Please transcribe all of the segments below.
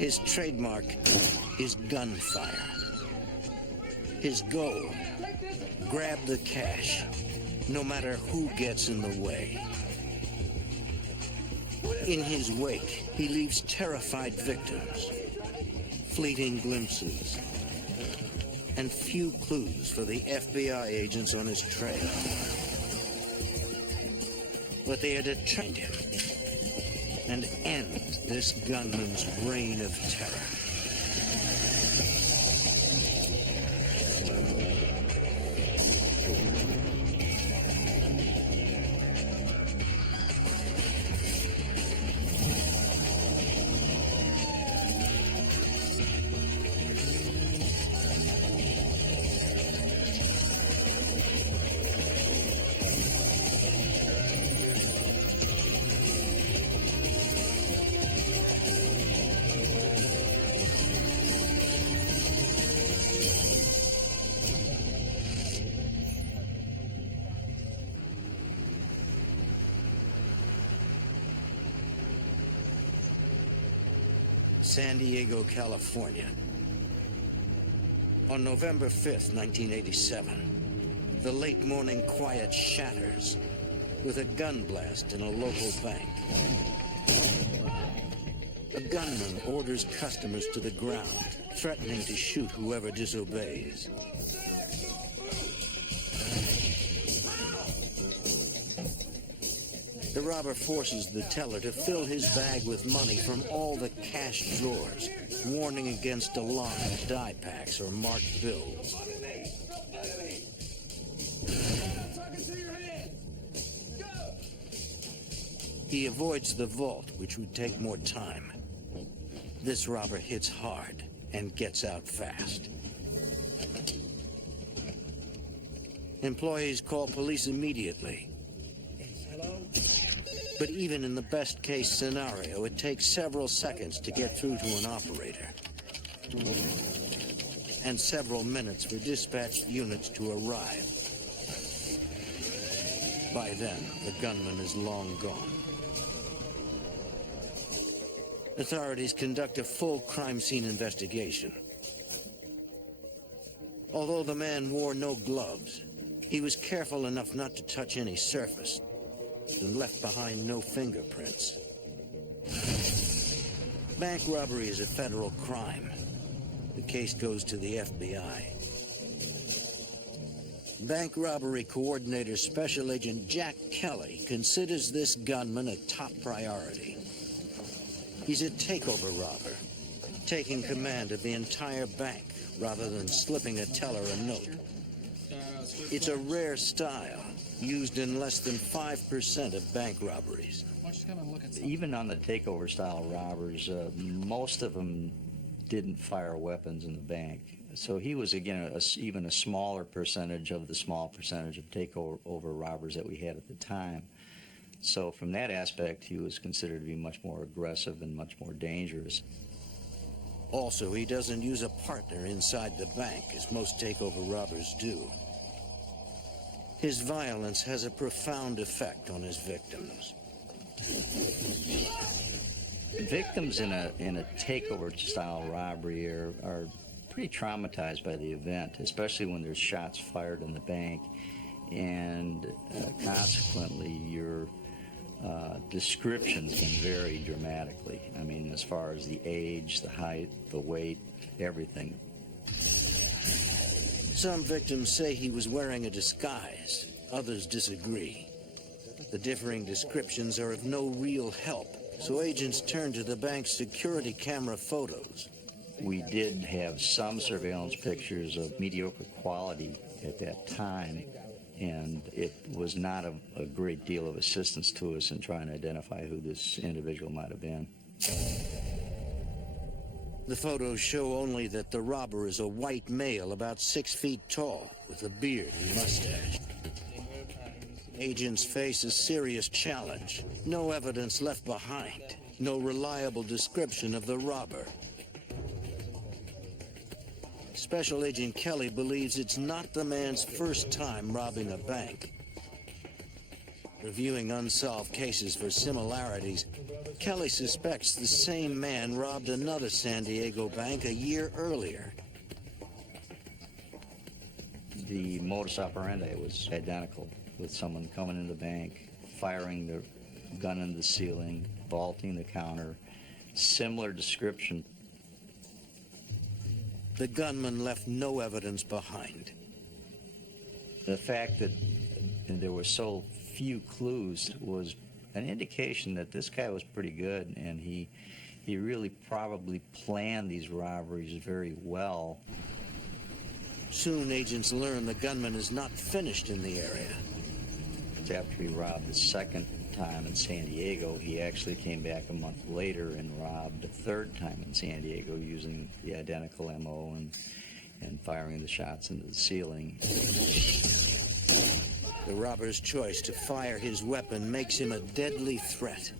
His trademark is gunfire. His goal, grab the cash, no matter who gets in the way. In his wake, he leaves terrified victims, fleeting glimpses, and few clues for the FBI agents on his trail. But they are determined him and end this gunman's reign of terror. San Diego, California. On November 5th, 1987, the late morning quiet shatters with a gun blast in a local bank. A gunman orders customers to the ground, threatening to shoot whoever disobeys. The robber forces the teller to fill his bag with money from all the cash drawers, warning against alarm die packs or marked bills. He avoids the vault, which would take more time. This robber hits hard and gets out fast. Employees call police immediately. But even in the best-case scenario, it takes several seconds to get through to an operator, and several minutes for dispatched units to arrive. By then, the gunman is long gone. Authorities conduct a full crime scene investigation. Although the man wore no gloves, he was careful enough not to touch any surface, and left behind no fingerprints. Bank robbery is a federal crime. The case goes to the FBI. Bank robbery coordinator Special Agent Jack Kelly considers this gunman a top priority. He's a takeover robber, taking command of the entire bank rather than slipping a teller a note. It's a rare style, used in less than 5% of bank robberies. Even on the takeover style robbers, most of them didn't fire weapons in the bank. So he was, again, even a smaller percentage of the small percentage of takeover robbers that we had at the time. So from that aspect, he was considered to be much more aggressive and much more dangerous. Also, he doesn't use a partner inside the bank, as most takeover robbers do. His violence has a profound effect on his victims. Victims in a takeover-style robbery are pretty traumatized by the event, especially when there's shots fired in the bank, and consequently your descriptions can vary dramatically. I mean, as far as the age, the height, the weight, everything. Some victims say he was wearing a disguise. Others disagree. The differing descriptions are of no real help, so agents turn to the bank's security camera photos. We did have some surveillance pictures of mediocre quality at that time, and it was not a great deal of assistance to us in trying to identify who this individual might have been. The photos show only that the robber is a white male about 6 feet tall, with a beard and mustache. Agents face a serious challenge. No evidence left behind. No reliable description of the robber. Special Agent Kelly believes it's not the man's first time robbing a bank. Reviewing unsolved cases for similarities, Kelly suspects the same man robbed another San Diego bank a year earlier. The modus operandi was identical, with someone coming into the bank, firing the gun in the ceiling, vaulting the counter. Similar description. The gunman left no evidence behind. The fact that there were so few clues was an indication that this guy was pretty good, and he really probably planned these robberies very well. Soon agents learn the gunman is not finished in the area. After he robbed the second time in San Diego, he actually came back a month later and robbed a third time in San Diego using the identical MO and firing the shots into the ceiling. The robber's choice to fire his weapon makes him a deadly threat.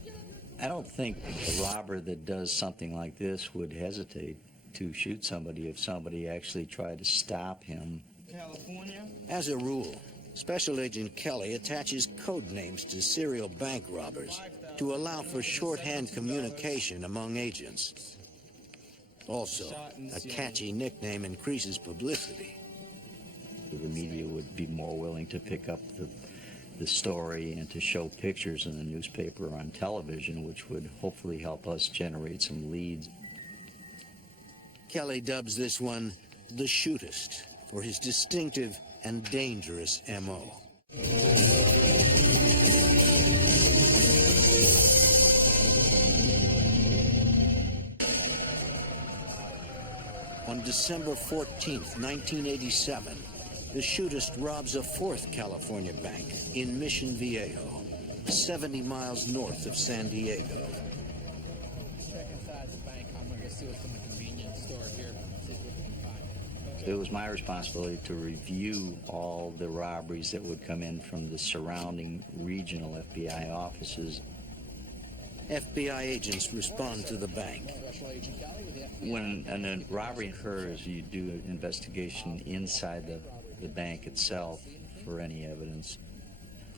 I don't think a robber that does something like this would hesitate to shoot somebody if somebody actually tried to stop him. California? As a rule, Special Agent Kelly attaches code names to serial bank robbers to allow for shorthand communication among agents. Also, a catchy nickname increases publicity. The media would be more willing to pick up the story and to show pictures in the newspaper or on television, which would hopefully help us generate some leads. Kelly dubs this one the Shootist for his distinctive and dangerous MO. On December 14th, 1987, the Shootist robs a fourth California bank in Mission Viejo, 70 miles north of San Diego. Check inside the bank. I'm going to go see what's in the convenience store here. See what we can find. It was my responsibility to review all the robberies that would come in from the surrounding regional FBI offices. FBI agents respond to the bank. Special Agent Kelly with the FBI. When a robbery occurs, you do an investigation inside the bank itself for any evidence,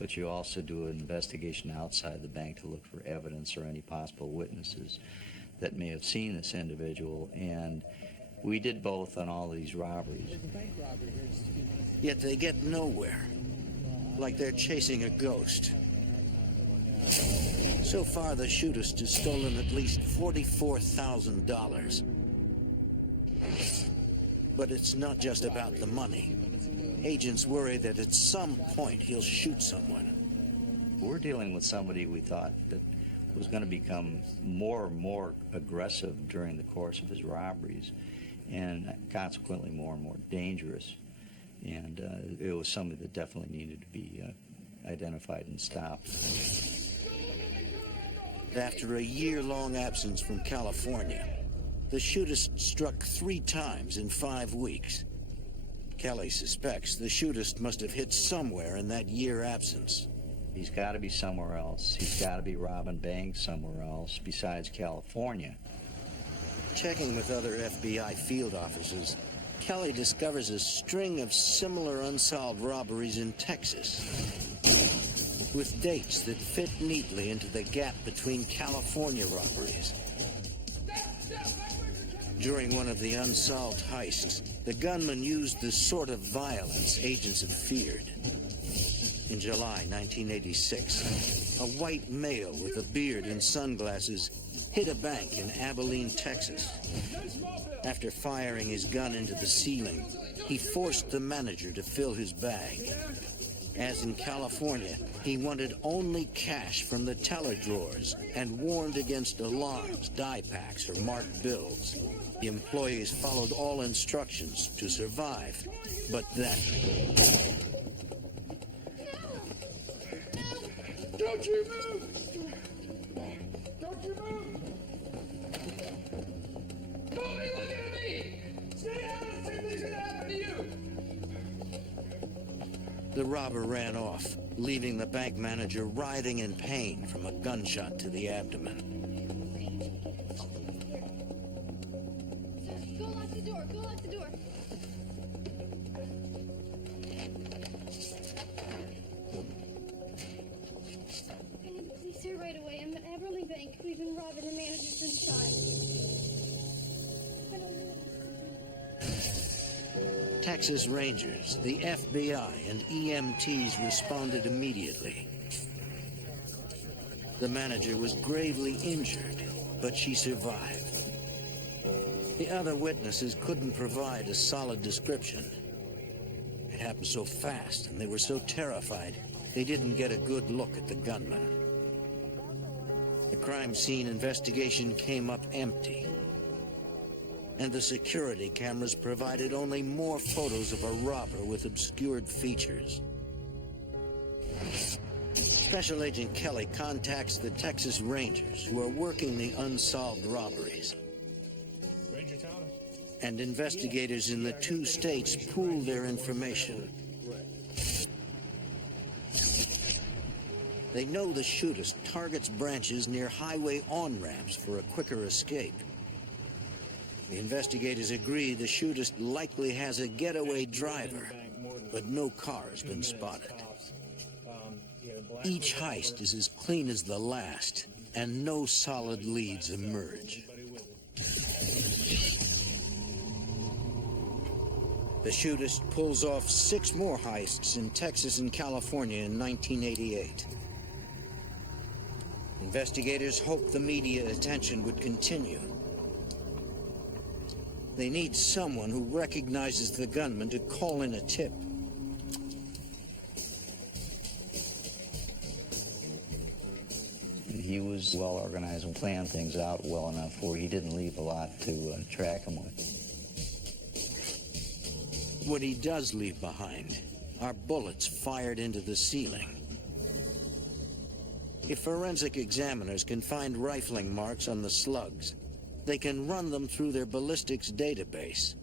but you also do an investigation outside the bank to look for evidence or any possible witnesses that may have seen this individual, and we did both on all these robberies. There's a bank robbery here just a few minutes. Yet they get nowhere, like they're chasing a ghost. So far, the Shootist has stolen at least $44,000. But it's not just about the money. Agents worry that at some point he'll shoot someone. We're dealing with somebody we thought that was going to become more and more aggressive during the course of his robberies, and consequently more and more dangerous. And it was somebody that definitely needed to be identified and stopped. After a year-long absence from California, the Shootist struck 3 times in 5 weeks. Kelly suspects the Shootist must have hit somewhere in that year absence. He's got to be somewhere else. He's got to be robbing banks somewhere else besides California. Checking with other FBI field offices, Kelly discovers a string of similar unsolved robberies in Texas, with dates that fit neatly into the gap between California robberies. During one of the unsolved heists, the gunman used the sort of violence agents have feared. In July 1986, a white male with a beard and sunglasses hit a bank in Abilene, Texas. After firing his gun into the ceiling, he forced the manager to fill his bag. As in California, he wanted only cash from the teller drawers and warned against alarms, die packs, or marked bills. The employees followed all instructions to survive, but then... Don't you move! Don't you move! Don't be looking at me! Stay out of the same thing's gonna happen to you! The robber ran off, leaving the bank manager writhing in pain from a gunshot to the abdomen. Go lock the door. Go lock the door. here right away. I'm at Everly Bank. We've been robbing the managers inside. I don't know what to do. Texas Rangers, the FBI, and EMTs responded immediately. The manager was gravely injured, but she survived. The other witnesses couldn't provide a solid description. It happened so fast, and they were so terrified, they didn't get a good look at the gunman. The crime scene investigation came up empty, and the security cameras provided only more photos of a robber with obscured features. Special Agent Kelly contacts the Texas Rangers, who are working the unsolved robberies. Ranger Thomas. And investigators in the 2 states pool their information. They know the Shootist targets branches near highway on-ramps for a quicker escape. The investigators agree the Shootist likely has a getaway driver, but no car has been spotted. Each heist is as clean as the last, and no solid leads emerge. The Shootist pulls off 6 more heists in Texas and California in 1988. Investigators hoped the media attention would continue. They need someone who recognizes the gunman to call in a tip. He was well organized and planned things out well enough where he didn't leave a lot to track him with. What he does leave behind are bullets fired into the ceiling. If forensic examiners can find rifling marks on the slugs, they can run them through their ballistics database.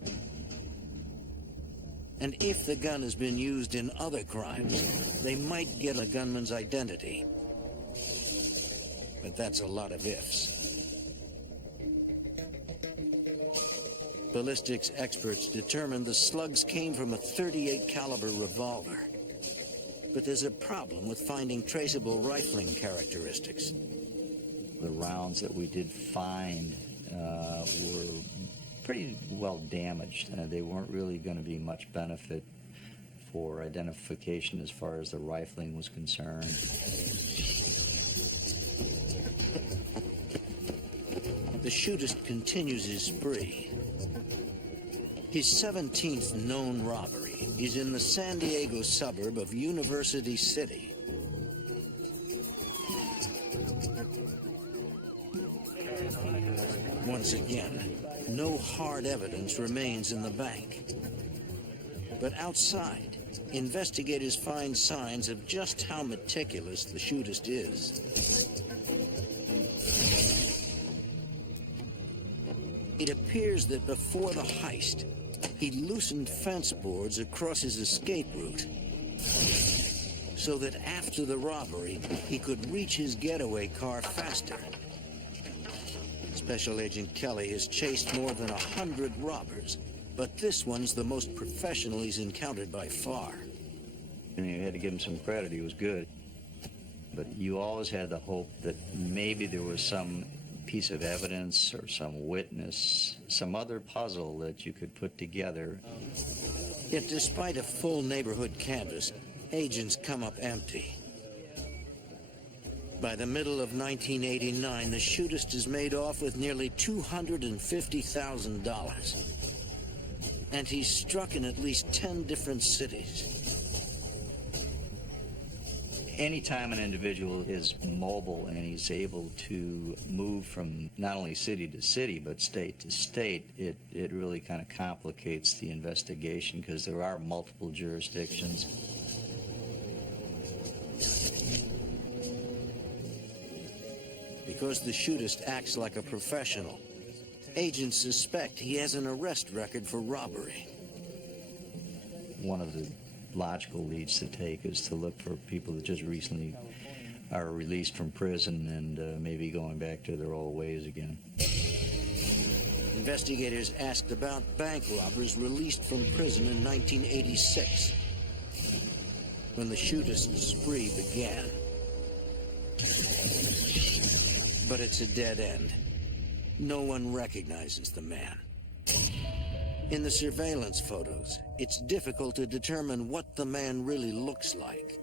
And if the gun has been used in other crimes, they might get a gunman's identity. But that's a lot of ifs. Ballistics experts determined the slugs came from a .38 caliber revolver. But there's a problem with finding traceable rifling characteristics. The rounds that we did find were pretty well damaged. They weren't really going to be much benefit for identification as far as the rifling was concerned. The Shootist continues his spree. His 17th known robbery is in the San Diego suburb of University City. Once again, no hard evidence remains in the bank. But outside, investigators find signs of just how meticulous the Shootist is. It appears that before the heist, he loosened fence boards across his escape route so that after the robbery, he could reach his getaway car faster. Special Agent Kelly has chased more than 100 robbers, but this one's the most professional he's encountered by far. And you had to give him some credit, he was good. But you always had the hope that maybe there was some piece of evidence or some witness, some other puzzle that you could put together. Yet despite a full neighborhood canvass, agents come up empty. By the middle of 1989, the Shootist is made off with nearly $250,000. And he's struck in at least 10 different cities. Anytime an individual is mobile and he's able to move from not only city to city but state to state, it really kind of complicates the investigation because there are multiple jurisdictions. Because the Shootist acts like a professional, agents suspect he has an arrest record for robbery. One of the logical leads to take is to look for people that just recently are released from prison and maybe going back to their old ways again. Investigators asked about bank robbers released from prison in 1986, when the Shootist spree began. But it's a dead end. No one recognizes the man. In the surveillance photos, it's difficult to determine what the man really looks like.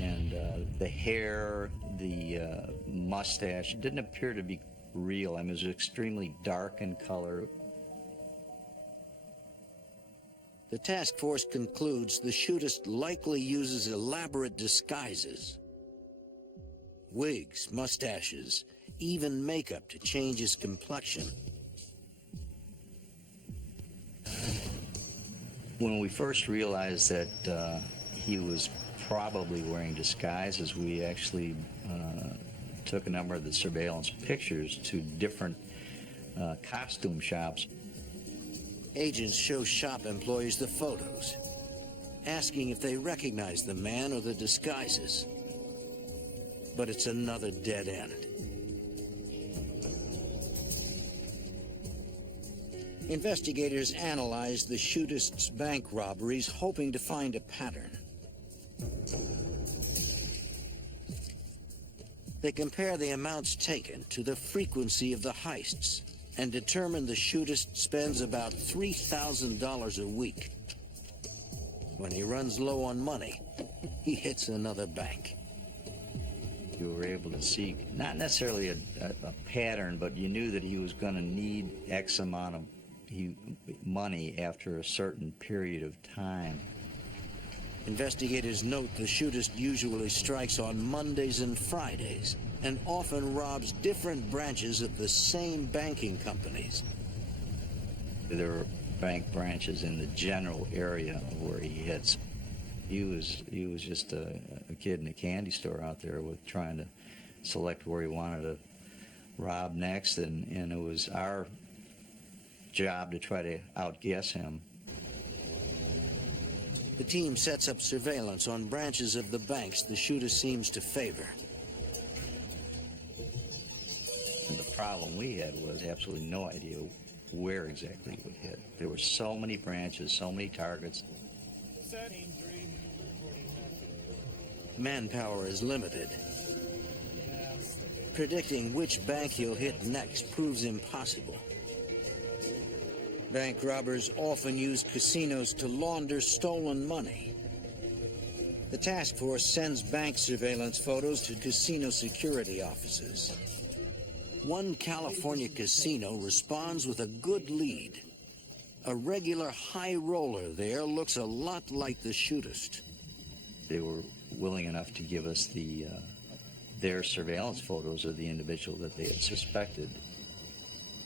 And the hair, the mustache didn't appear to be real. I mean, it was extremely dark in color. The task force concludes the shootist likely uses elaborate disguises. Wigs, mustaches, even makeup to change his complexion. When we first realized that he was probably wearing disguises, we actually took a number of the surveillance pictures to different costume shops. Agents show shop employees the photos, asking if they recognize the man or the disguises. But it's another dead end. Investigators analyzed the shootist's bank robberies, hoping to find a pattern. They compare the amounts taken to the frequency of the heists and determine the shootist spends about $3,000 a week. When he runs low on money, he hits another bank. You were able to see not necessarily a pattern, but you knew that he was going to need X amount of money after a certain period of time. Investigators note the shootist usually strikes on Mondays and Fridays and often robs different branches of the same banking companies. There were bank branches in the general area where he hits. He was just a kid in a candy store out there with trying to select where he wanted to rob next, and it was our job to try to outguess him. The team sets up surveillance on branches of the banks the shooter seems to favor. And the problem we had was absolutely no idea where exactly he would hit. There were so many branches, so many targets. Manpower is limited. Predicting which bank he'll hit next proves impossible. Bank robbers often use casinos to launder stolen money. The task force sends bank surveillance photos to casino security offices. One California casino responds with a good lead. A regular high roller there looks a lot like the shootist. They were willing enough to give us their surveillance photos of the individual that they had suspected.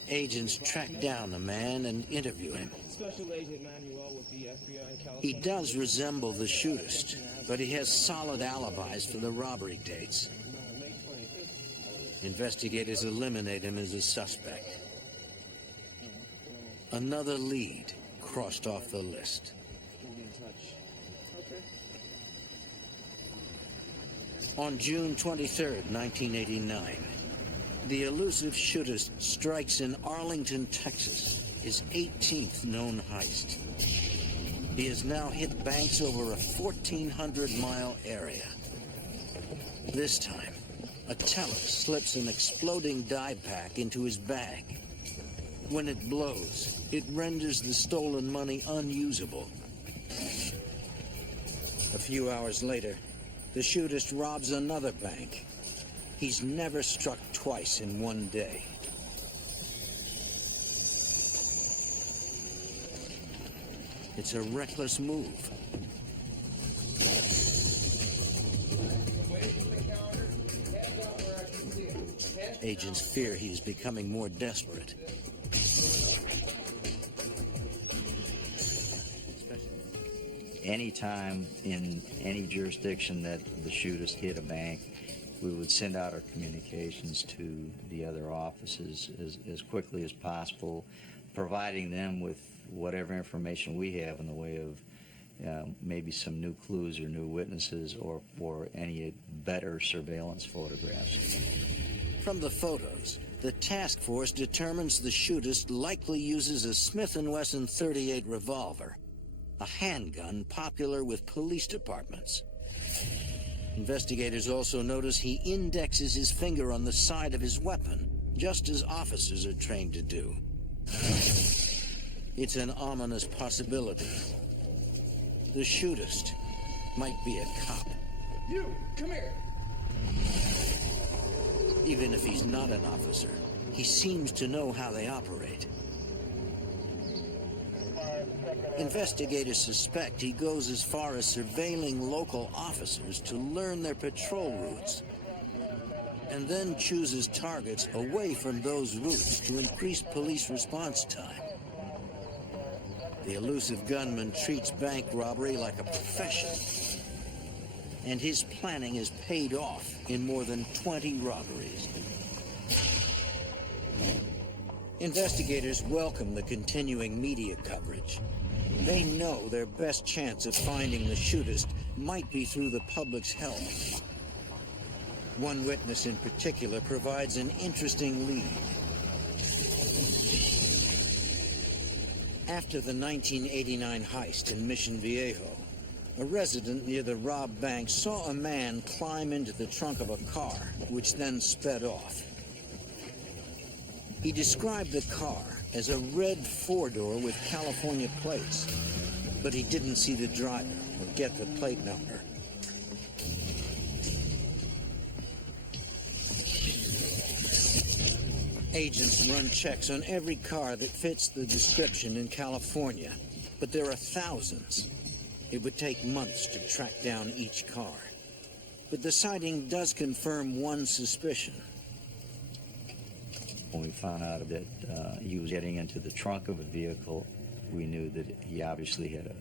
Agents track down the man and interview him. Special Agent Manuel with the FBI in California. He does resemble the shootist, but he has solid alibis for the robbery dates. Investigators eliminate him as a suspect. Another lead crossed off the list. We'll be in touch. Okay. On June 23rd, 1989, the elusive shootist strikes in Arlington, Texas, his 18th known heist. He has now hit banks over a 1,400-mile area. This time, a teller slips an exploding dye pack into his bag. When it blows, it renders the stolen money unusable. A few hours later, the shootist robs another bank. He's never struck twice in one day. It's a reckless move. Agents fear he is becoming more desperate. Anytime in any jurisdiction that the shootist hit a bank, we would send out our communications to the other offices as quickly as possible, providing them with whatever information we have in the way of maybe some new clues or new witnesses or any better surveillance photographs. From the photos, the task force determines the shootist likely uses a Smith & Wesson .38 revolver, a handgun popular with police departments. Investigators also notice he indexes his finger on the side of his weapon, just as officers are trained to do. It's an ominous possibility. The shootist might be a cop. You, come here. Even if he's not an officer, he seems to know how they operate. Investigators suspect he goes as far as surveilling local officers to learn their patrol routes, and then chooses targets away from those routes to increase police response time. The elusive gunman treats bank robbery like a profession, and his planning is paid off in more than 20 robberies. Investigators welcome the continuing media coverage. They know their best chance of finding the shootist might be through the public's help. One witness in particular provides an interesting lead. After the 1989 heist in Mission Viejo, a resident near the robbed bank saw a man climb into the trunk of a car, which then sped off. He described the car as a red four-door with California plates, but he didn't see the driver or get the plate number. Agents run checks on every car that fits the description in California, but there are thousands. It would take months to track down each car. But the sighting does confirm one suspicion. When we found out that he was getting into the trunk of a vehicle, we knew that he obviously had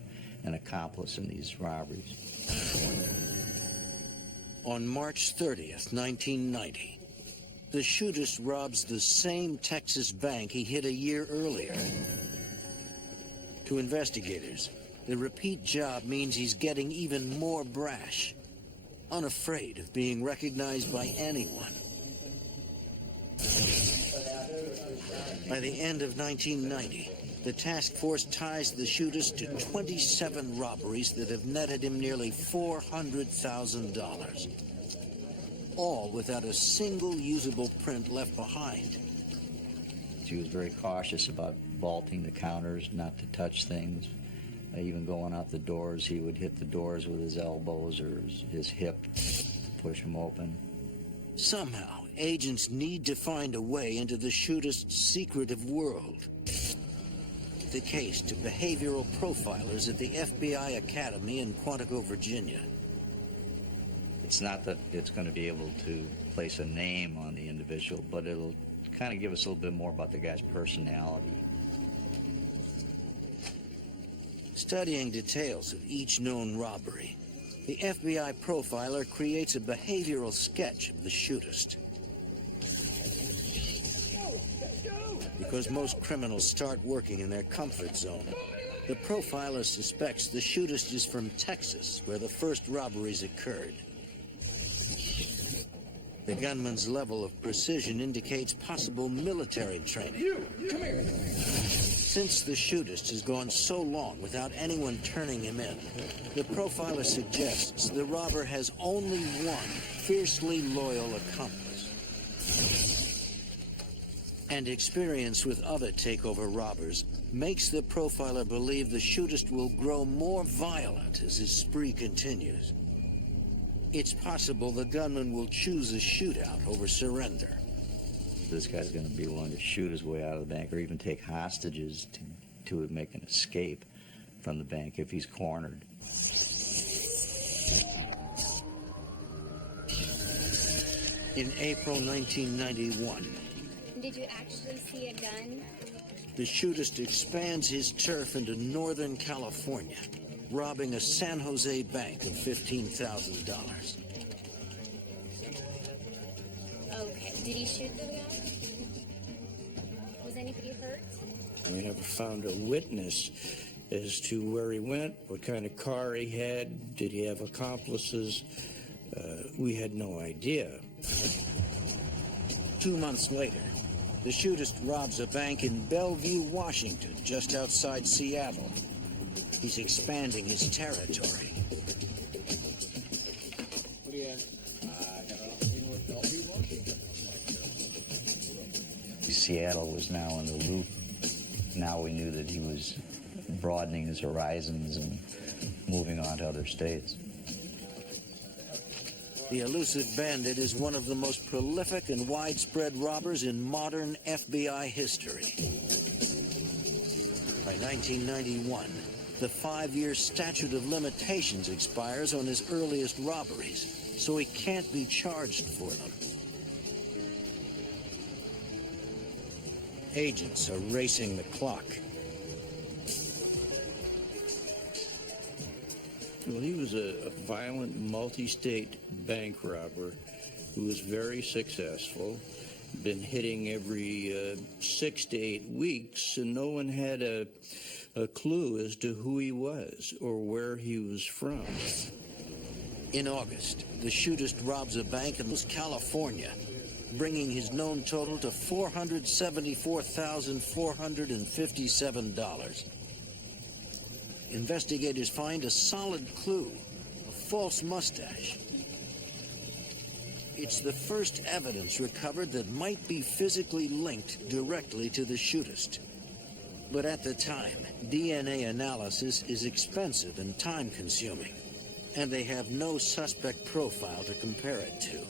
an accomplice in these robberies. On March 30th, 1990, the shootist robs the same Texas bank he hit a year earlier. To investigators, the repeat job means he's getting even more brash, unafraid of being recognized by anyone. By the end of 1990, the task force ties the shootist to 27 robberies that have netted him nearly $400,000. All without a single usable print left behind. He was very cautious about vaulting the counters, not to touch things. Even going out the doors, he would hit the doors with his elbows or his hip to push them open. Somehow, agents need to find a way into the shootist's secretive world. The case to behavioral profilers at the FBI Academy in Quantico, Virginia. It's not that it's going to be able to place a name on the individual, but it'll kind of give us a little bit more about the guy's personality. Studying details of each known robbery, the FBI profiler creates a behavioral sketch of the shootist. Because most criminals start working in their comfort zone, the profiler suspects the shootist is from Texas, where the first robberies occurred. The gunman's level of precision indicates possible military training. You, come here. Since the shootist has gone so long without anyone turning him in, the profiler suggests the robber has only one fiercely loyal accomplice. And experience with other takeover robbers makes the profiler believe the shootist will grow more violent as his spree continues. It's possible the gunman will choose a shootout over surrender. This guy's going to be willing to shoot his way out of the bank or even take hostages to make an escape from the bank if he's cornered. In April 1991, Did you actually see a gun? the shootist expands his turf into Northern California, robbing a San Jose bank of $15,000. Okay. Did he shoot the gun? Was anybody hurt? We never found a witness as to where he went, what kind of car he had, did he have accomplices. We had no idea. 2 months later, the shootist robs a bank in Bellevue, Washington, just outside Seattle. He's expanding his territory. What do you Seattle was now in the loop. Now we knew that he was broadening his horizons and moving on to other states. The elusive bandit is one of the most prolific and widespread robbers in modern FBI history. By 1991, the 5-year statute of limitations expires on his earliest robberies, so he can't be charged for them. Agents are racing the clock. Well, he was a violent multi-state bank robber who was very successful, been hitting every 6 to 8 weeks, and no one had a clue as to who he was or where he was from. In August, the Shootist robs a bank in California, bringing his known total to $474,457. Investigators find a solid clue, a false mustache. It's the first evidence recovered that might be physically linked directly to the Shootist. But at the time, DNA analysis is expensive and time-consuming, and they have no suspect profile to compare it to.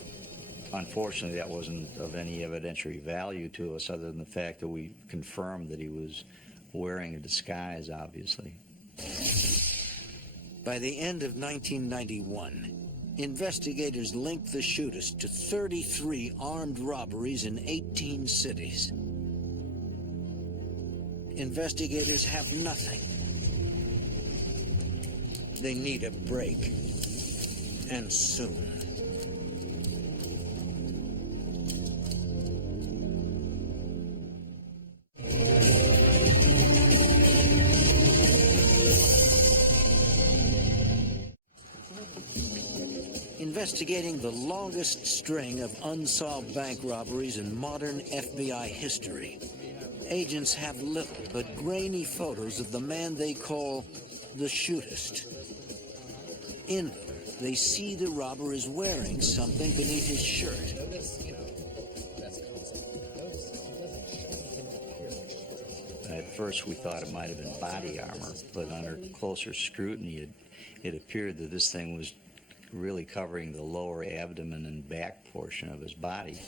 Unfortunately, that wasn't of any evidentiary value to us other than the fact that we confirmed that he was wearing a disguise, obviously. By the end of 1991, investigators linked the Shootist to 33 armed robberies in 18 cities. Investigators have nothing. They need a break, and soon. Investigating the longest string of unsolved bank robberies in modern FBI history, agents have little but grainy photos of the man they call the Shootist. In them, they see the robber is wearing something beneath his shirt. At first, we thought it might have been body armor, but under closer scrutiny, it appeared that this thing was really covering the lower abdomen and back portion of his body.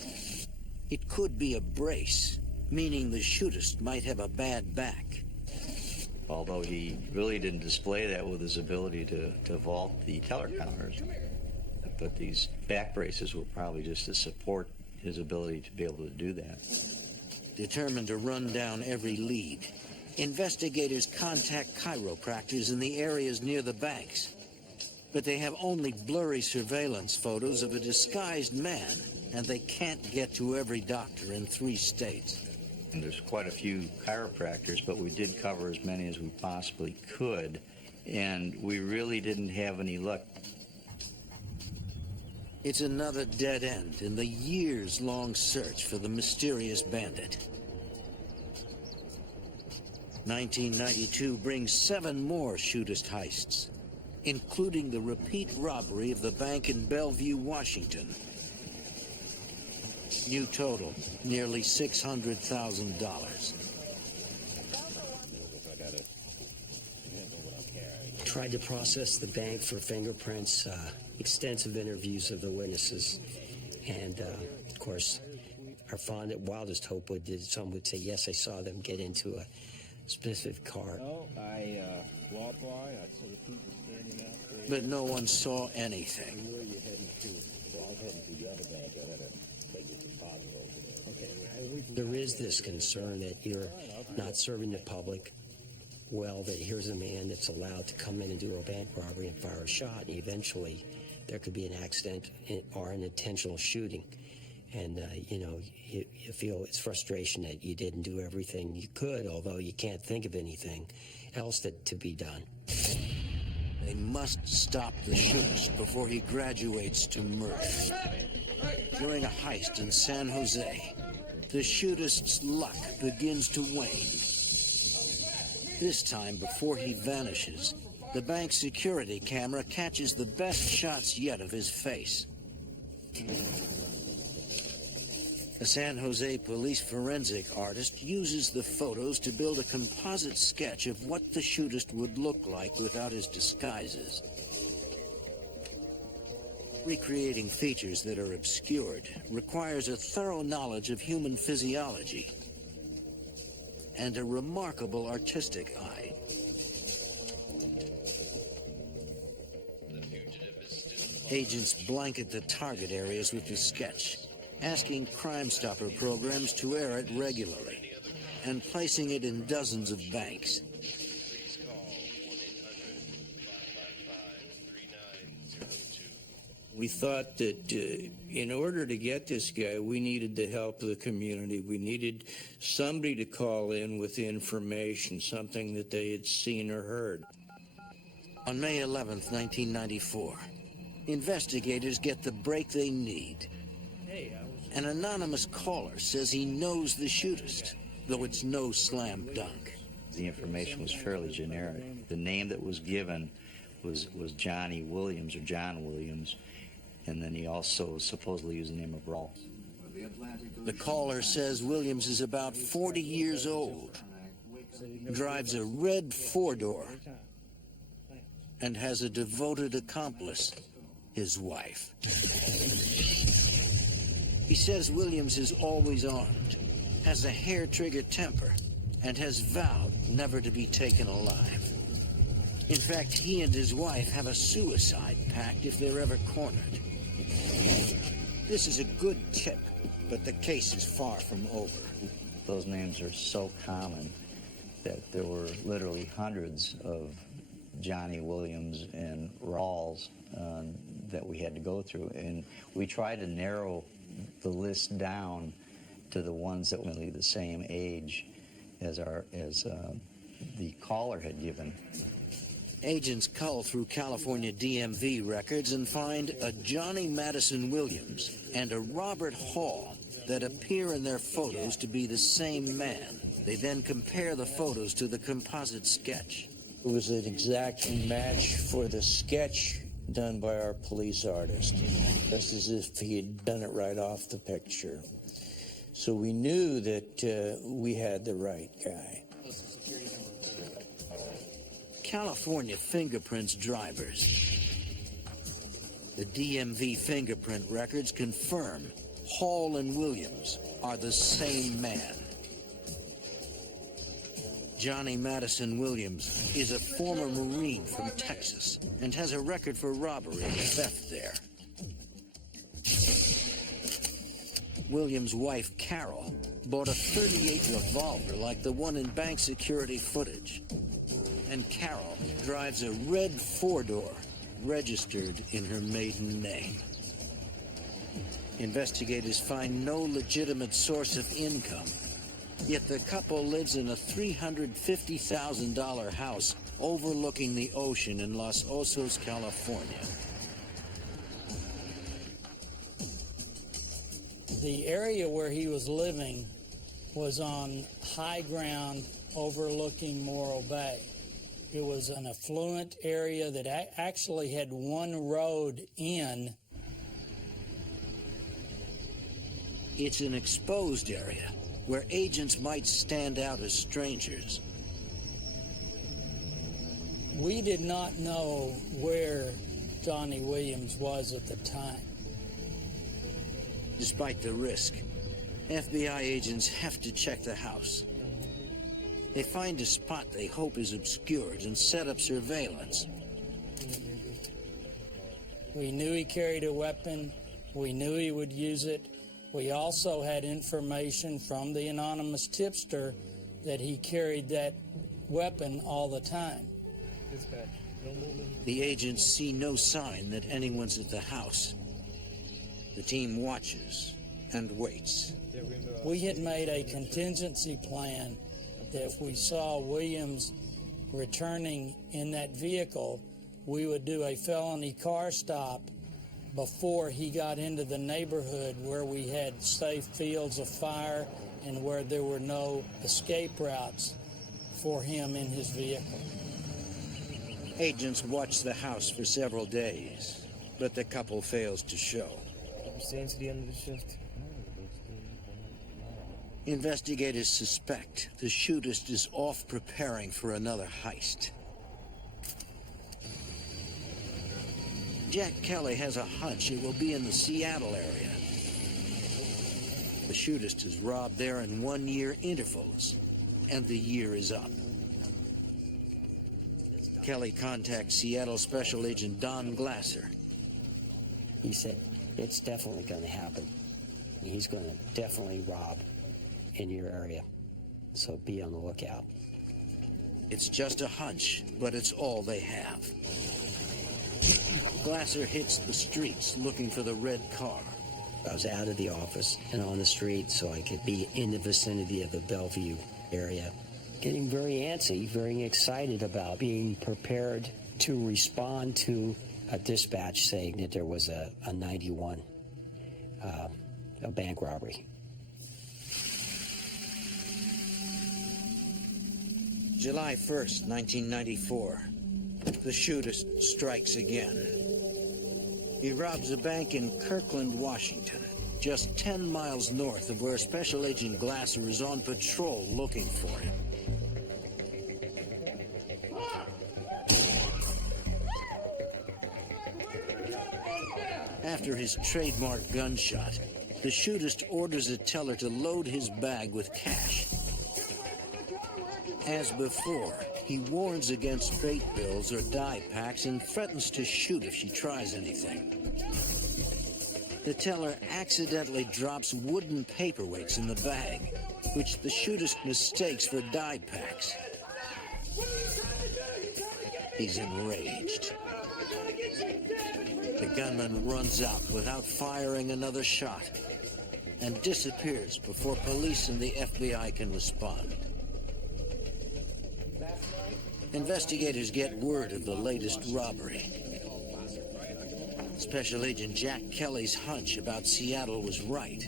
It could be a brace, meaning the Shootist might have a bad back. Although he really didn't display that with his ability to vault the teller counters. But these back braces were probably just to support his ability to be able to do that. Determined to run down every lead, investigators contact chiropractors in the areas near the banks. But they have only blurry surveillance photos of a disguised man, and they can't get to every doctor in 3 states. And there's quite a few chiropractors, but we did cover as many as we possibly could, and we really didn't have any luck. It's another dead end in the years-long search for the mysterious bandit. 1992 brings 7 more Shootist heists, including the repeat robbery of the bank in Bellevue, Washington. New total, nearly $600,000. Tried to process the bank for fingerprints, extensive interviews of the witnesses, and of course, our wildest hope would that someone would say, yes, I saw them get into a specific car. No, I walked by, I saw the people standing out there. But no one saw anything. Where are you heading to? Well, I was heading to the other bank. I had to take your deposit over there. Okay. There is this concern that you're not serving the public well, that here's a man that's allowed to come in and do a bank robbery and fire a shot, and eventually there could be an accident or an intentional shooting. And, you feel it's frustration that you didn't do everything you could, although you can't think of anything else to be done. They must stop the Shootist before he graduates to murder. During a heist in San Jose, the Shootist's luck begins to wane. This time, before he vanishes, the bank's security camera catches the best shots yet of his face. A San Jose police forensic artist uses the photos to build a composite sketch of what the shootist would look like without his disguises. Recreating features that are obscured requires a thorough knowledge of human physiology and a remarkable artistic eye. Agents blanket the target areas with the sketch, asking Crime Stopper programs to air it regularly and placing it in dozens of banks. We thought that in order to get this guy, we needed the help of the community. We needed somebody to call in with information, something that they had seen or heard. On May 11th, 1994, investigators get the break they need. An anonymous caller says he knows the shootist, though it's no slam dunk. The information was fairly generic. The name that was given was Johnny Williams, or John Williams, and then he also supposedly used the name of Rawls. The caller says Williams is about 40 years old, drives a red four-door, and has a devoted accomplice, his wife. He says Williams is always armed, has a hair-trigger temper, and has vowed never to be taken alive. In fact, he and his wife have a suicide pact if they're ever cornered. This is a good tip, but the case is far from over. Those names are so common that there were literally hundreds of Johnny Williams and Rawls that we had to go through, and we tried to narrow the list down to the ones that were really the same age as the caller had given. Agents cull through California DMV records and find a Johnny Madison Williams and a Robert Hall that appear in their photos to be the same man. They then compare the photos to the composite sketch. It was an exact match for the sketch done by our police artist, just as if he had done it right off the picture. So we knew that we had the right guy. California fingerprints drivers. The DMV fingerprint records confirm Hall and Williams are the same man. Johnny Madison Williams is a former Marine from Texas and has a record for robbery and theft there. Williams' wife, Carol, bought a .38 revolver like the one in bank security footage. And Carol drives a red four-door registered in her maiden name. Investigators find no legitimate source of income, yet the couple lives in a $350,000 house overlooking the ocean in Los Osos, California. The area where he was living was on high ground overlooking Morro Bay. It was an affluent area that actually had one road in. It's an exposed area where agents might stand out as strangers. We did not know where Johnny Williams was at the time. Despite the risk, FBI agents have to check the house. They find a spot they hope is obscured and set up surveillance. We knew he carried a weapon. We knew he would use it. We also had information from the anonymous tipster that he carried that weapon all the time. The agents see no sign that anyone's at the house. The team watches and waits. We had made a contingency plan that if we saw Williams returning in that vehicle, we would do a felony car stop before he got into the neighborhood where we had safe fields of fire and where there were no escape routes for him in his vehicle. Agents watch the house for several days, but the couple fails to show. Staying to the end of the shift. Investigators suspect the Shootist is off preparing for another heist. Jack Kelly has a hunch it will be in the Seattle area. The Shootist is robbed there in 1-year intervals, and the year is up. Kelly contacts Seattle Special Agent Don Glasser. He said, it's definitely going to happen. He's going to definitely rob in your area. So be on the lookout. It's just a hunch, but it's all they have. Glasser hits the streets looking for the red car. I was out of the office and on the street so I could be in the vicinity of the Bellevue area. Getting very antsy, very excited about being prepared to respond to a dispatch saying that there was a 91, a bank robbery. July 1st, 1994. The Shootist strikes again. He robs a bank in Kirkland, Washington, just 10 miles north of where Special Agent Glasser is on patrol looking for him. After his trademark gunshot, the Shootist orders a teller to load his bag with cash. As before, he warns against bait bills or die packs and threatens to shoot if she tries anything. The teller accidentally drops wooden paperweights in the bag, which the Shootist mistakes for die packs. He's enraged. The gunman runs out without firing another shot and disappears before police and the FBI can respond. Investigators get word of the latest robbery. Special Agent Jack Kelly's hunch about Seattle was right.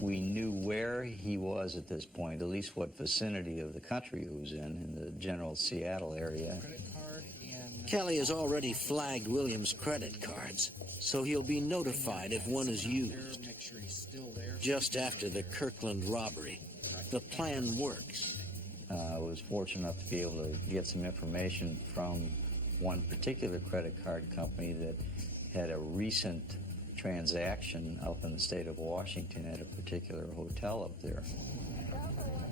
We knew where he was at this point, at least what vicinity of the country he was in the general Seattle area. Kelly has already flagged Williams' credit cards, so he'll be notified if one is used. Just after the Kirkland robbery, the plan works. I was fortunate enough to be able to get some information from one particular credit card company that had a recent transaction up in the state of Washington at a particular hotel up there.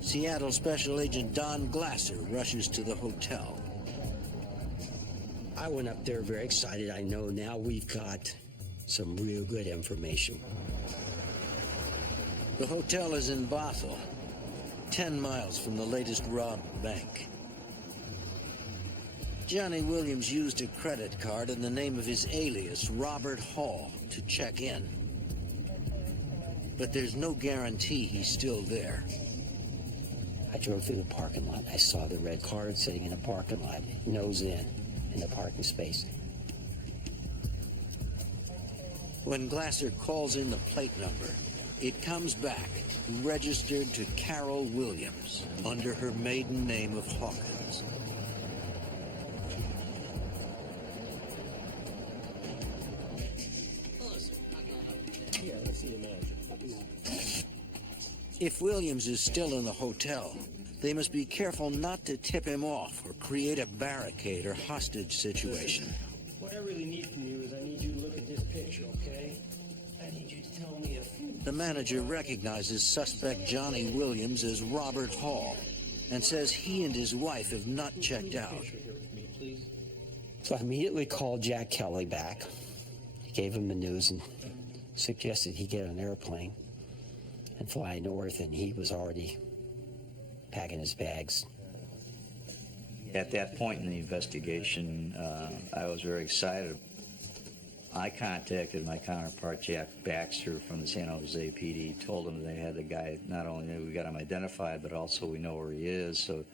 Seattle Special Agent Don Glasser rushes to the hotel. I went up there very excited. I know now we've got some real good information. The hotel is in Bothell, 10 miles from the latest robbed bank. Johnny Williams used a credit card in the name of his alias, Robert Hall, to check in. But there's no guarantee he's still there. I drove through the parking lot. I saw the red card sitting in the parking lot, nose in the parking space. When Glasser calls in the plate number, it comes back registered to Carol Williams under her maiden name of Hawkins. If Williams is still in the hotel, they must be careful not to tip him off or create a barricade or hostage situation. What I really need from you is I need you to look at this picture, okay? I need you to tell me a few... The manager recognizes suspect Johnny Williams as Robert Hall and says he and his wife have not checked out. So I immediately called Jack Kelly back. He gave him the news and suggested he get an airplane and fly north, and he was already packing his bags. At that point in the investigation, I was very excited. I contacted my counterpart, Jack Baxter, from the San Jose PD, told him they had the guy, not only we got him identified, but also we know where he is. So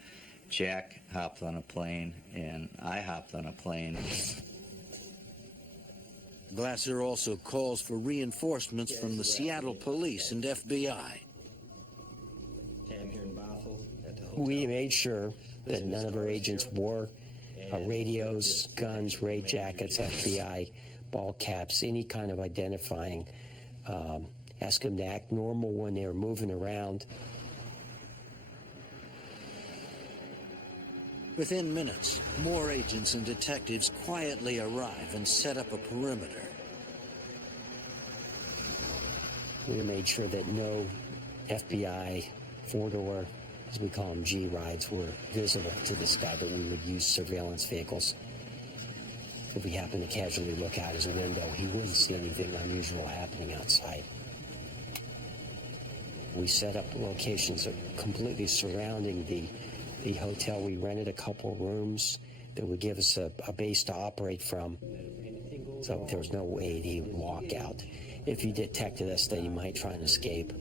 Jack hopped on a plane, and I hopped on a plane. Glasser also calls for reinforcements from the Seattle police and FBI. We made sure that none of our agents wore radios, guns, raid jackets, FBI, ball caps, any kind of identifying ask them to act normal when they're moving around. Within minutes, more agents and detectives quietly arrive and set up a perimeter. We made sure that no FBI four-door, as we call them, G-rides, were visible to this guy, but we would use surveillance vehicles. If we happened to casually look out his window, he wouldn't see anything unusual happening outside. We set up locations completely surrounding the hotel. We rented a couple rooms that would give us a base to operate from, so there was no way he would walk out. If he detected us that he might try and escape,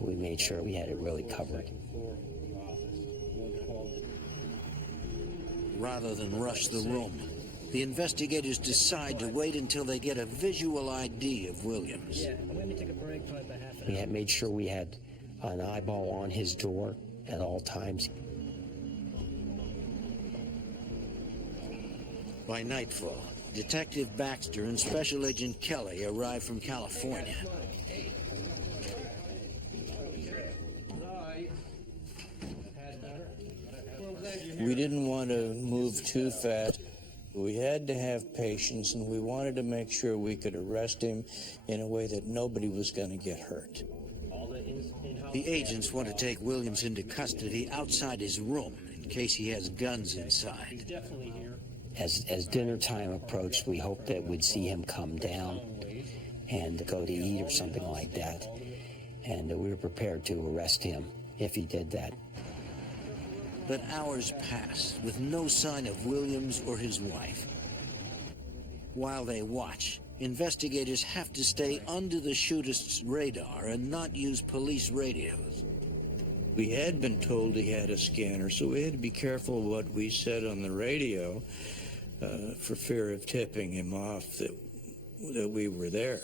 we made sure we had it really covered. Rather than rush the room, the investigators decide to wait until they get a visual ID of Williams. Yeah, let me take a break for about half an hour. We had made sure we had an eyeball on his door at all times. By nightfall, Detective Baxter and Special Agent Kelly arrive from California. We didn't want to move too fast. We had to have patience, and we wanted to make sure we could arrest him in a way that nobody was going to get hurt. The agents want to take Williams into custody outside his room in case he has guns inside. As dinner time approached, we hoped that we'd see him come down and go to eat or something like that. And we were prepared to arrest him if he did that. But hours pass with no sign of Williams or his wife. While they watch, investigators have to stay under the Shootist's radar and not use police radios. We had been told he had a scanner, so we had to be careful what we said on the radio for fear of tipping him off that we were there.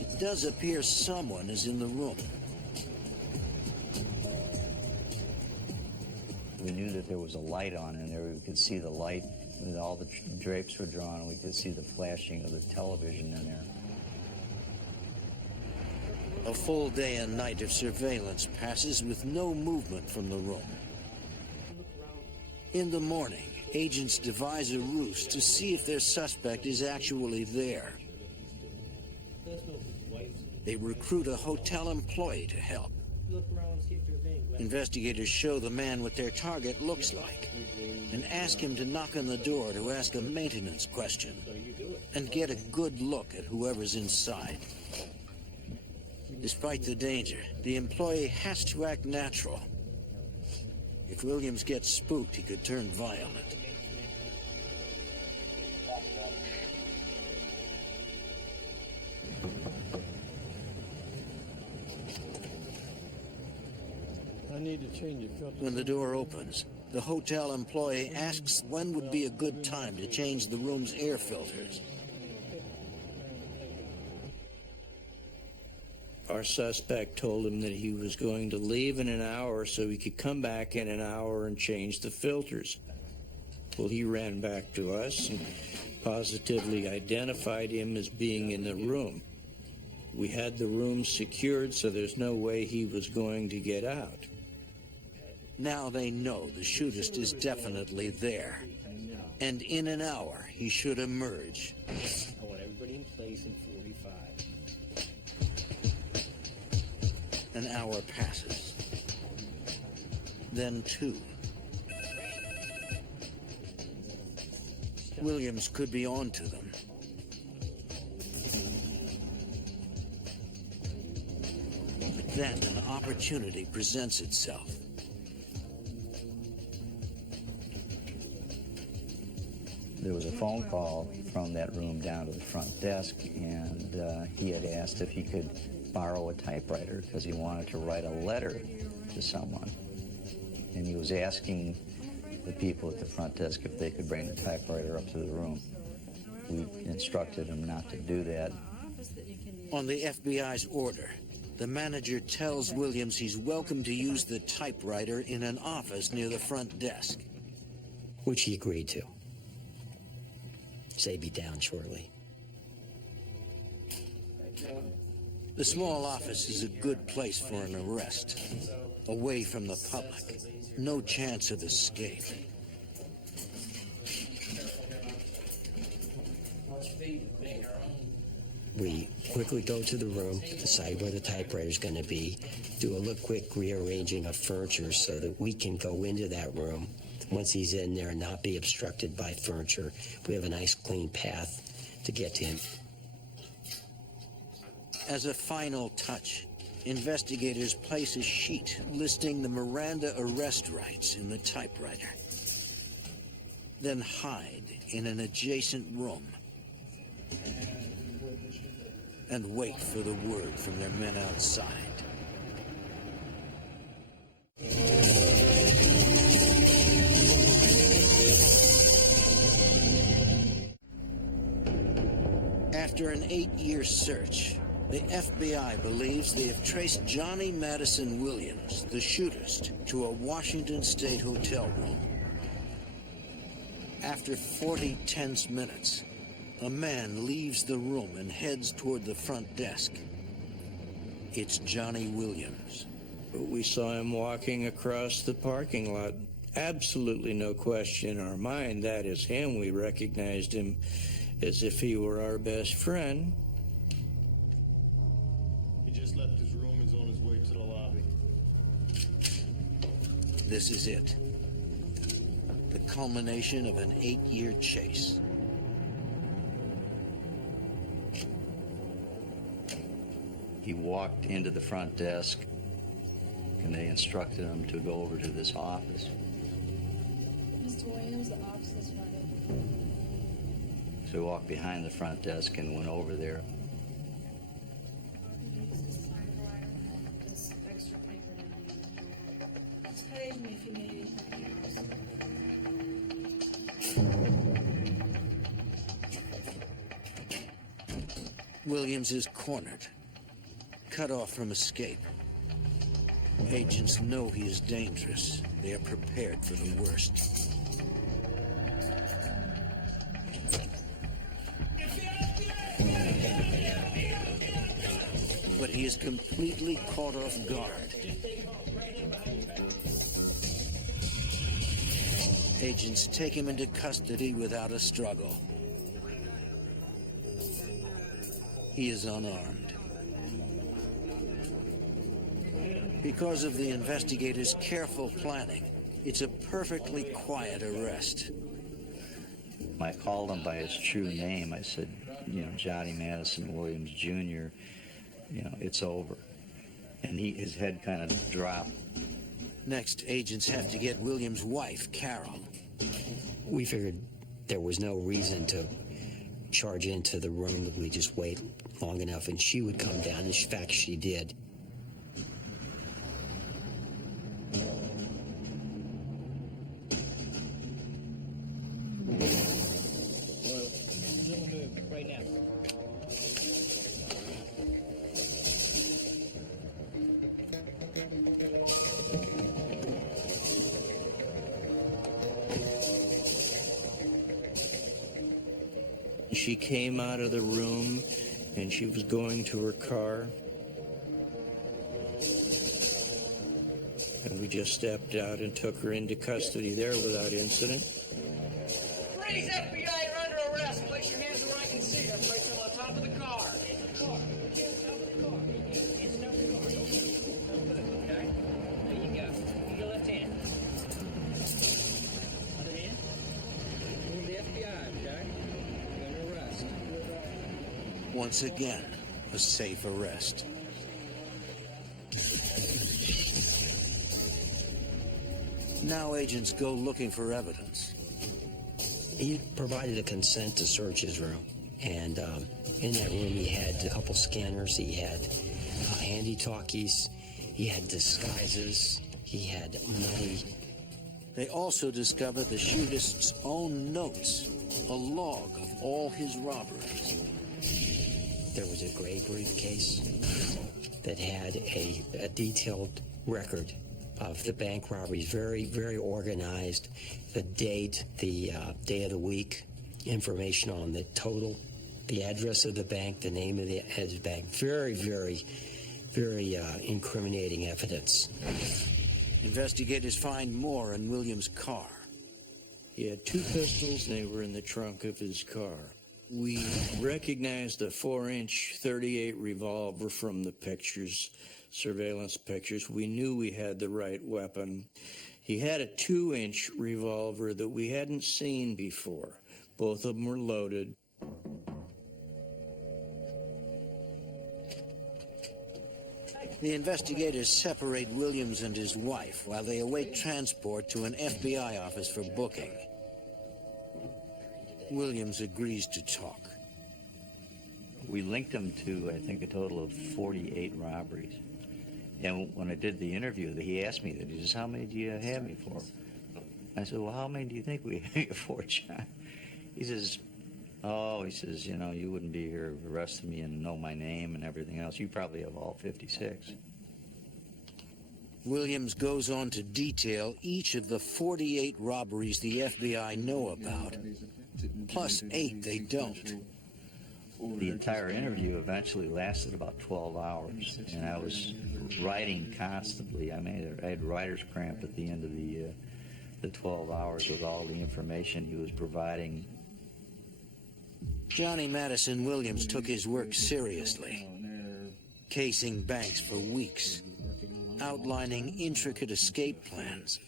It does appear someone is in the room. We knew that there was a light on in there. We could see the light, and all the drapes were drawn, and we could see the flashing of the television in there. A full day and night of surveillance passes with no movement from the room. In the morning, agents devise a ruse to see if their suspect is actually there. They recruit a hotel employee to help. Investigators show the man what their target looks like and ask him to knock on the door to ask a maintenance question and get a good look at whoever's inside. Despite the danger, the employee has to act natural. If Williams gets spooked, he could turn violent. I need to change the filter. When the door opens, the hotel employee asks when would be a good time to change the room's air filters. Our suspect told him that he was going to leave in an hour so he could come back in an hour and change the filters. Well, he ran back to us and positively identified him as being in the room. We had the room secured, so there's no way he was going to get out. Now they know the Shootist is definitely there. And in an hour, he should emerge. I want everybody in place in 45. An hour passes. Then 2. Williams could be on to them. But then an opportunity presents itself. There was a phone call from that room down to the front desk, and he had asked if he could borrow a typewriter because he wanted to write a letter to someone. And he was asking the people at the front desk if they could bring the typewriter up to the room. We instructed him not to do that. On the FBI's order, the manager tells Williams he's welcome to use the typewriter in an office near the front desk. Which he agreed to. Say be down shortly. The small office is a good place for an arrest. Away from the public. No chance of escape. We quickly go to the room, decide where the typewriter's going to be, do a quick rearranging of furniture so that we can go into that room once he's in there and not be obstructed by furniture. We have a nice clean path to get to him. As a final touch, investigators place a sheet listing the Miranda arrest rights in the typewriter. Then hide in an adjacent room and wait for the word from their men outside. After an 8-year search, the FBI believes they have traced Johnny Madison Williams, the shootist, to a Washington State hotel room. After 40 tense minutes, a man leaves the room and heads toward the front desk. It's Johnny Williams. We saw him walking across the parking lot. Absolutely no question in our mind that is him. We recognized him as if he were our best friend. He just left his room. He's on his way to the lobby. This is it. The culmination of an 8-year chase. He walked into the front desk, and they instructed him to go over to this office. Mr. Williams, the office is ready. So he walked behind the front desk and went over there. This extra paper down here. Just page me if you need anything else. Williams is cornered, cut off from escape. Agents know he is dangerous. They are prepared for the worst. But he is completely caught off guard. Agents take him into custody without a struggle. He is unarmed. Because of the investigators' careful planning, it's a perfectly quiet arrest. I called him by his true name. I said, Johnny Madison Williams Jr., it's over. And his head kind of dropped. Next, agents have to get Williams' wife, Carol. We figured there was no reason to charge into the room, that we just wait long enough and she would come down. In fact, she did. Right now. She came out of the room and she was going to her car. And we just stepped out and took her into custody there without incident. Freeze, FBI, you're under arrest. Place your hands where I can see them. Place them on top of the car. Okay. There you go. Use your left hand. Other hand. Move the FBI, okay? You're under arrest. Once again, a safe arrest. Now agents go looking for evidence. He provided a consent to search his room, and in that room he had a couple scanners, he had handy-talkies, he had disguises, he had money. They also discover the shootist's own notes, a log of all his robberies. There was a gray briefcase that had a detailed record of the bank robberies, very, very organized. The date, the day of the week, information on the total the address of the bank, the name of the bank. Very, very, very incriminating evidence. Investigators find more in Williams' car. He had 2 pistols, and they were in the trunk of his car. We recognized a 4-inch .38 revolver from the pictures, surveillance pictures. We knew we had the right weapon. He had a 2-inch revolver that we hadn't seen before. Both of them were loaded. The investigators separate Williams and his wife while they await transport to an FBI office for booking. Williams agrees to talk. We linked him to, I think, a total of 48 robberies. And when I did the interview, he asked me that. He says, "How many do you have me for?" I said, "Well, how many do you think we have you for, John?" He says, "Oh," he says, "you know, you wouldn't be here arresting me and know my name and everything else. You probably have all 56. Williams goes on to detail each of the 48 robberies the FBI know about, plus 8 they don't. The entire interview eventually lasted about 12 hours, and I was writing constantly. I had writer's cramp at the end of the 12 hours with all the information he was providing. Johnny Madison Williams took his work seriously, casing banks for weeks, outlining intricate escape plans.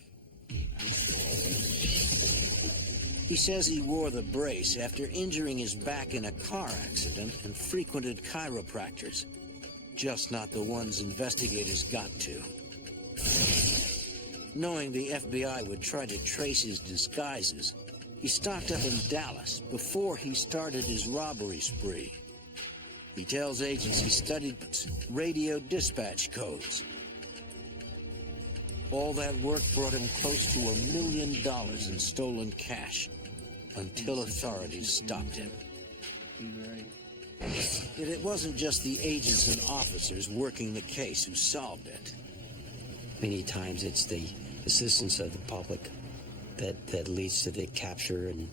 He says he wore the brace after injuring his back in a car accident and frequented chiropractors, just not the ones investigators got to. Knowing the FBI would try to trace his disguises, he stocked up in Dallas before he started his robbery spree. He tells agents he studied radio dispatch codes. All that work brought him close to $1 million in stolen cash, until authorities stopped him. Yet it wasn't just the agents and officers working the case who solved it. Many times it's the assistance of the public that leads to the capture and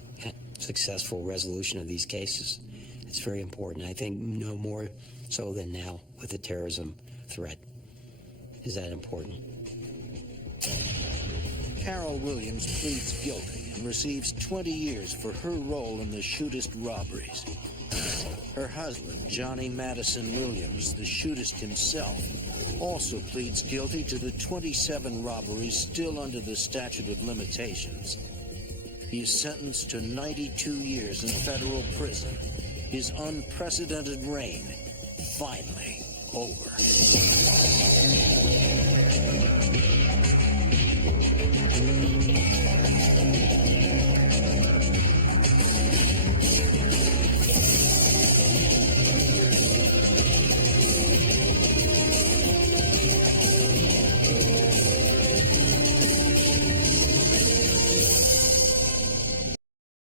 successful resolution of these cases. It's very important. I think no more so than now with the terrorism threat. Is that important? Carol Williams pleads guilty and receives 20 years for her role in the Shootist robberies. Her husband, Johnny Madison Williams, the Shootist himself, also pleads guilty to the 27 robberies still under the statute of limitations. He is sentenced to 92 years in federal prison. His unprecedented reign finally over.